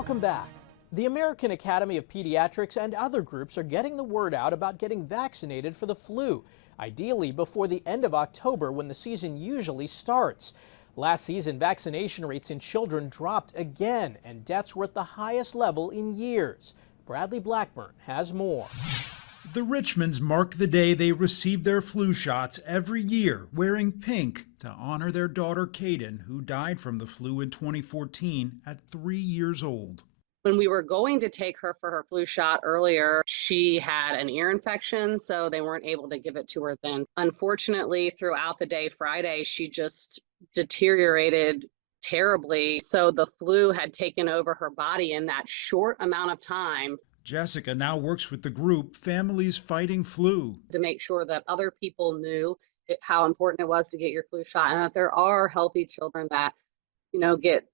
Welcome back. The American Academy of Pediatrics and other groups are getting the word out about getting vaccinated for the flu, ideally before the end of October when the season usually starts. Last season, vaccination rates in children dropped again, and deaths were at the highest level in years. Bradley Blackburn has more. The Richmonds mark the day they receive their flu shots every year, wearing pink to honor their daughter Kaden, who died from the flu in 2014 at 3 years old. When we were going to take her for her flu shot earlier, she had an ear infection, so they weren't able to give it to her then. Unfortunately, throughout the day Friday, she just deteriorated terribly. So the flu had taken over her body in that short amount of time. Jessica now works with the group Families Fighting Flu To make sure that other people knew how important it was to get your flu shot, and that there are healthy children that, get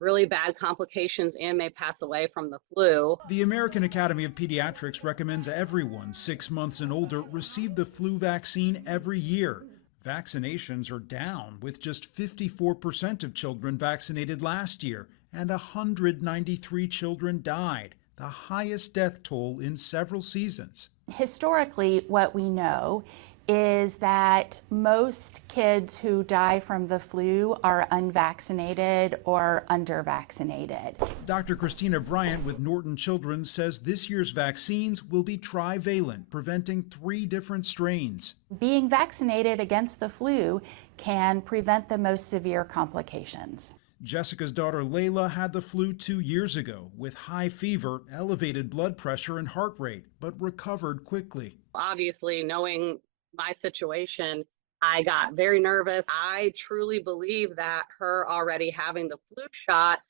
really bad complications and may pass away from the flu. The American Academy of Pediatrics recommends everyone 6 months and older receive the flu vaccine every year. Vaccinations are down, with just 54% of children vaccinated last year, and 193 children died, the highest death toll in several seasons. Historically, what we know is that most kids who die from the flu are unvaccinated or undervaccinated. Dr. Christina Bryant with Norton Children's says this year's vaccines will be trivalent, preventing 3 different strains. Being vaccinated against the flu can prevent the most severe complications. Jessica's daughter Layla had the flu 2 years ago with high fever, elevated blood pressure and heart rate, but recovered quickly. Obviously, knowing my situation, I got very nervous. I truly believe that her already having the flu shot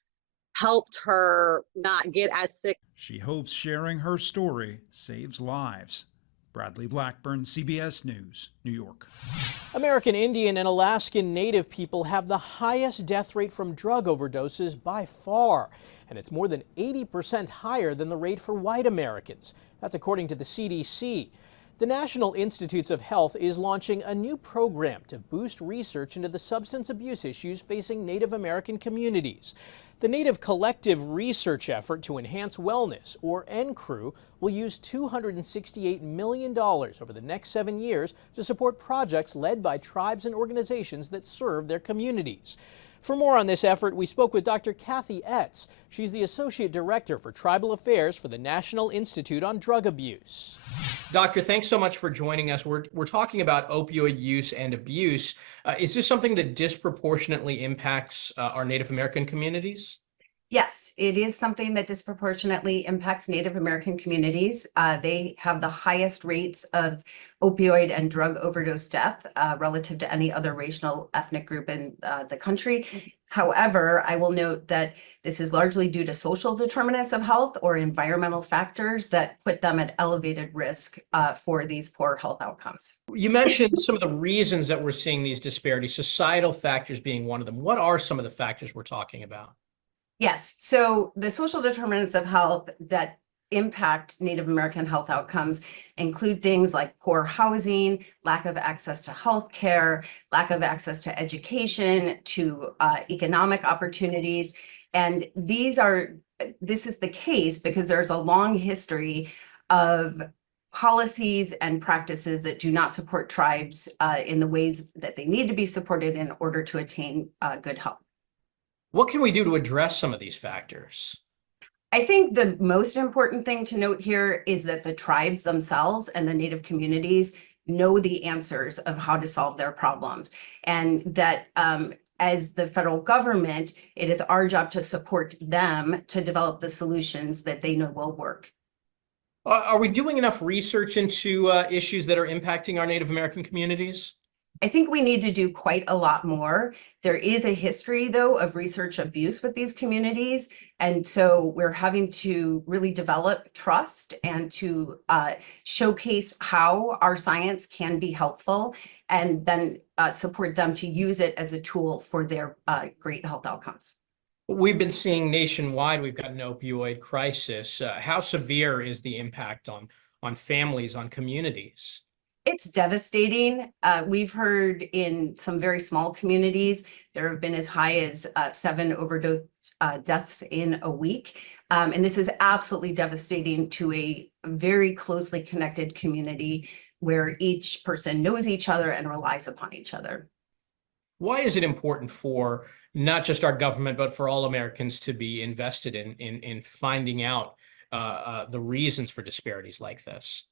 helped her not get as sick. She hopes sharing her story saves lives. Bradley Blackburn, CBS News, New York. American Indian and Alaskan Native people have the highest death rate from drug overdoses by far, and it's more than 80% higher than the rate for white Americans. That's according to the CDC. The National Institutes of Health is launching a new program to boost research into the substance abuse issues facing Native American communities. The Native Collective Research Effort to Enhance Wellness, or NCREW, will use $268 million over the next 7 years to support projects led by tribes and organizations that serve their communities. For more on this effort, we spoke with Dr. Kathy Etz. She's the Associate Director for Tribal Affairs for the National Institute on Drug Abuse. Doctor, thanks so much for joining us. We're talking about opioid use and abuse. Is this something that disproportionately impacts our Native American communities? Yes, it is something that disproportionately impacts Native American communities. They have the highest rates of opioid and drug overdose death relative to any other racial ethnic group in the country. However, I will note that this is largely due to social determinants of health or environmental factors that put them at elevated risk for these poor health outcomes. You mentioned some of the reasons that we're seeing these disparities, societal factors being one of them. What are some of the factors we're talking about? Yes, so the social determinants of health that impact Native American health outcomes include things like poor housing, lack of access to health care, lack of access to education, to economic opportunities. And this is the case because there's a long history of policies and practices that do not support tribes in the ways that they need to be supported in order to attain good health. What can we do to address some of these factors? I think the most important thing to note here is that the tribes themselves and the Native communities know the answers of how to solve their problems, and that as the federal government, it is our job to support them to develop the solutions that they know will work. Are we doing enough research into issues that are impacting our Native American communities? I think we need to do quite a lot more. There is a history, though, of research abuse with these communities. And so we're having to really develop trust and to showcase how our science can be helpful, and then support them to use it as a tool for their great health outcomes. We've been seeing nationwide, we've got an opioid crisis. How severe is the impact on families, on communities? It's devastating. We've heard in some very small communities, there have been as high as 7 overdose deaths in a week. And this is absolutely devastating to a very closely connected community where each person knows each other and relies upon each other. Why is it important for not just our government, but for all Americans to be invested in finding out the reasons for disparities like this?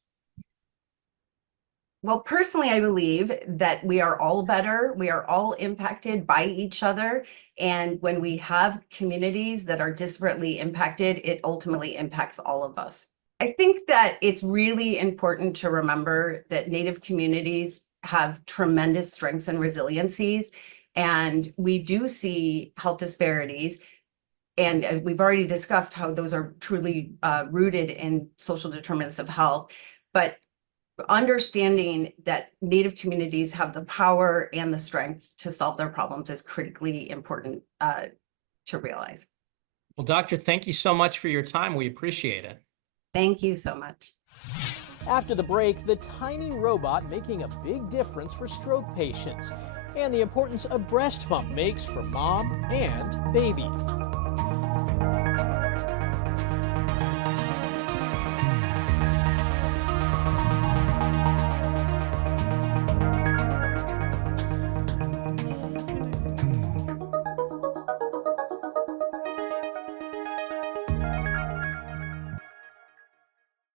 Well, personally, I believe that we are all better. We are all impacted by each other. And when we have communities that are disparately impacted, it ultimately impacts all of us. I think that it's really important to remember that Native communities have tremendous strengths and resiliencies. And we do see health disparities. And we've already discussed how those are truly rooted in social determinants of health. But understanding that Native communities have the power and the strength to solve their problems is critically important to realize. Well, doctor, thank you so much for your time. We appreciate it. Thank you so much. After the break, the tiny robot making a big difference for stroke patients, and the importance a breast pump makes for mom and baby.